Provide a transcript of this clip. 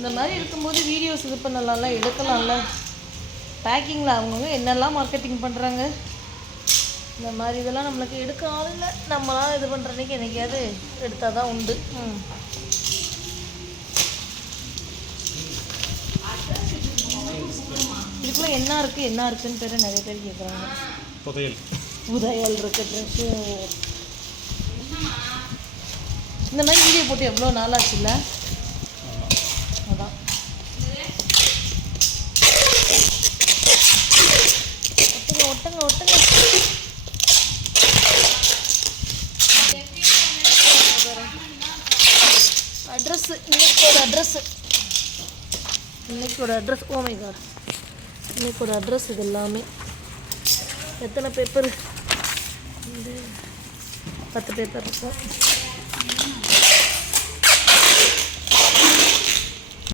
இந்த மாதிரி இருக்கும்போது வீடியோஸ் இது பண்ணலாம்ல எடுக்கலாம்ல? பேக்கிங்கில் அவங்கவுங்க என்னெல்லாம் மார்க்கெட்டிங் பண்ணுறாங்க இந்த மாதிரி இதெல்லாம் நம்மளுக்கு எடுக்க ஆள் இல்லை நம்மளாம் இது பண்ணுற அன்னைக்கு என்னைக்காவது எடுத்தால் தான் உண்டு. ம். இதுக்குள்ள என்ன இருக்குது என்ன இருக்குன்னு பேர் நிறைய பேர் கேட்குறாங்க புதையல். உதயல் இருக்கு ட்ரெஸ்ஸு இந்த மாதிரி வீடியோ போட்டு எவ்வளோ நாள் ஆச்சுல்ல ஒட்டுங்க ஒட்டுங்க. அட்ரஸ் oh இன்னைக்கோட அட்ரஸ் இன்னைக்கோட அட்ரஸ் ஓமை கார் இன்னைக்கோட அட்ரஸ் இது எல்லாமே. எத்தனை பேப்பர் பத்து பேப்பர் இருக்கும்.